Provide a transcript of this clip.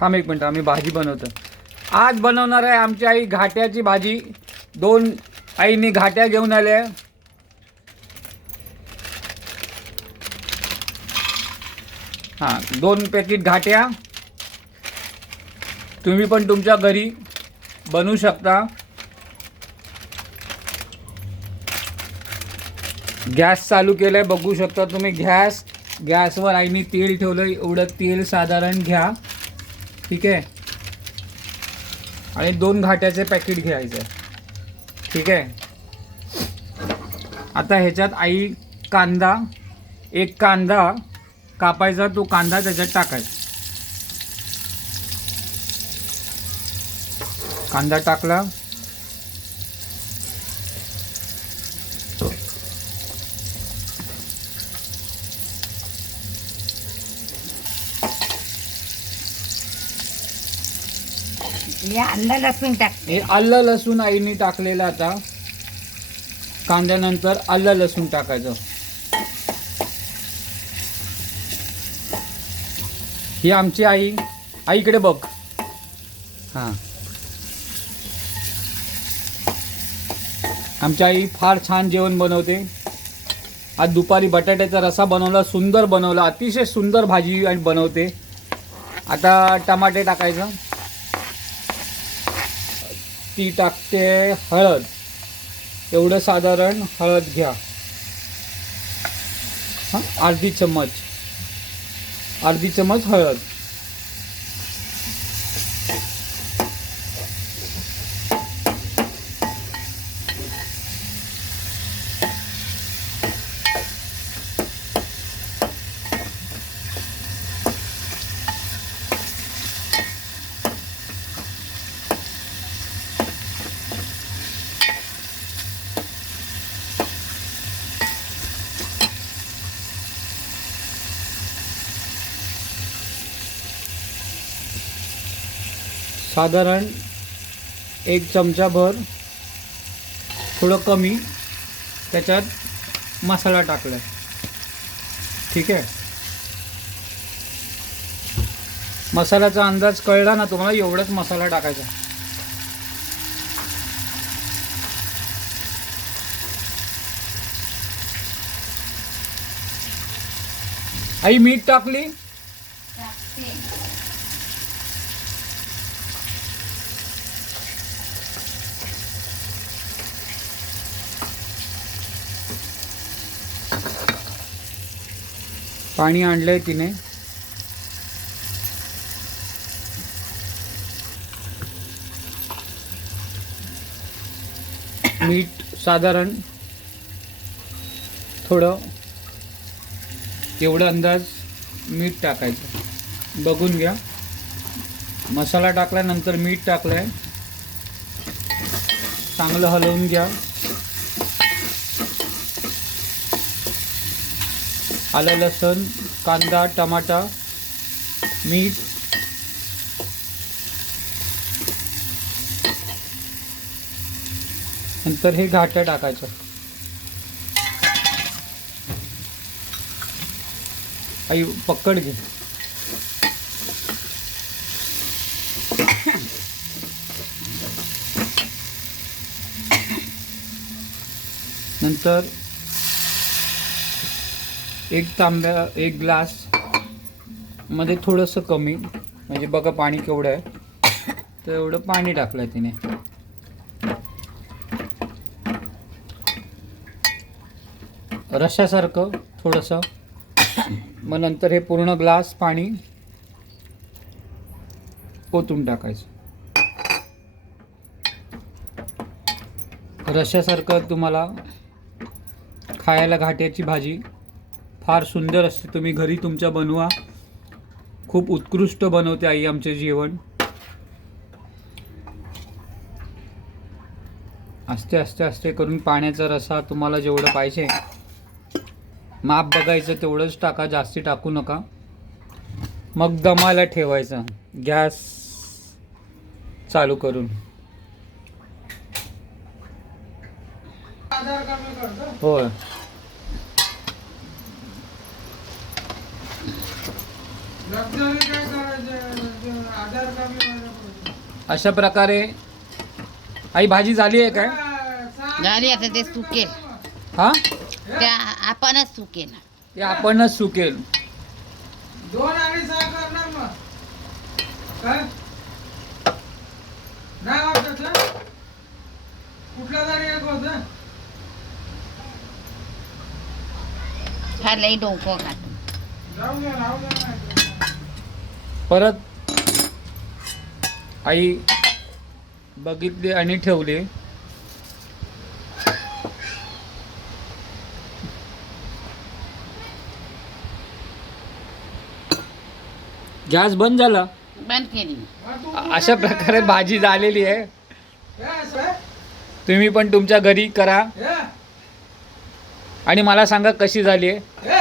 थांब एक मिनटं, आम्ही भाजी बनवतो. आज बनवणार आहे आमची आई घाट्याची भाजी. 2 आईने घाट्या घेऊन आल्या. हां, 2 पॅकेट घाट्या. तुम्ही पण तुमच्या घरी बनवू शकता. गॅस चालू केलाय, बघू शकता तुम्ही. गॅसवर आईने तेल ठेवलं. एवढं तेल साधारण घ्या, ठीक आहे. आणि 2 घाट्याचे पॅकेट घ्यायचं, ठीक आहे. आता ह्याच्यात आई एक कांदा कापायचा, तो कांदा त्याच्यात टाकायचा. कांदा टाकला. आलं लसूण टाकते. हे आलं लसूण आईने टाकलेलं. आता कांद्यानंतर आलं लसूण टाकायचं. ही आमची आईकडे बघ. हां, आमची आई फार छान जेवण बनवते. आज दुपारी बटाट्याचा रस्सा बनवला, सुंदर बनवला, अतिशय सुंदर भाजी आणि बनवते. आता टमाटे टाकायचं. ती टाकते हळद. एवढं साधारण हळद घ्या. हां, अर्धी चमच हळद. साधारण 1 चमचाभर, थोडं कमी, त्याच्यात मसाला टाकला, ठीक आहे. मसाल्याचा अंदाज कळला ना तुम्हाला, एवढाच मसाला टाकायचा. आई मीठ टाकली. पाणी आणलंय तिने. मीठ साधारण थोडं, एवढं अंदाज मीठ टाकायचं. बघून घ्या. मसाला टाकल्यानंतर मीठ टाकलंय. चांगलं हलवून घ्या. आलं लसूण, कांदा, टमाटा, मीठ, नंतर हे घाटं टाकायचं. आई पकड घे. नंतर 1 ग्लास मध्ये थोडंसं कमी, म्हणजे बघा पाणी केवढं आहे, तर एवढं पाणी टाकलं तिने. रश्श्यासारखं थोडंसं. मग नंतर हे पूर्ण ग्लास पाणी ओतून टाकायचं. रश्श्यासारखं तुम्हाला खायला घाट्याची भाजी फार सुंदर असते. तुम्ही घरी तुमच्या बनवा. खूप उत्कृष्ट बनवते आई आमचे जेवण. आस्ते आस्ते आस्ते करून पाण्याचा रस्सा तुम्हाला जेवढं पाहिजे, माप बघायचं, तेवढंच टाका, जास्ती टाकू नका. मग दमाला ठेवायचं गॅस चालू करून. होय. अशा प्रकारे आई भाजी झाली आहे काय? झाली आता ते सुकेल. हा त्या आपणच सुकेल. ते आपणच सुकेल. 2 आणि 6 करणार मग काय नाही वाटत ना? कुठला तरी एक होत. हा लई डोकं खातो. जाऊ द्या राहू द्या नाही. परत आई बघितली आणि ठेवली. गॅस बंद झाला. बंद केली. अशा प्रकारे भाजी झालेली आहे. हे सर, तुम्ही पण तुमच्या घरी करा हे, आणि मला सांगा कशी झाली आहे. हे.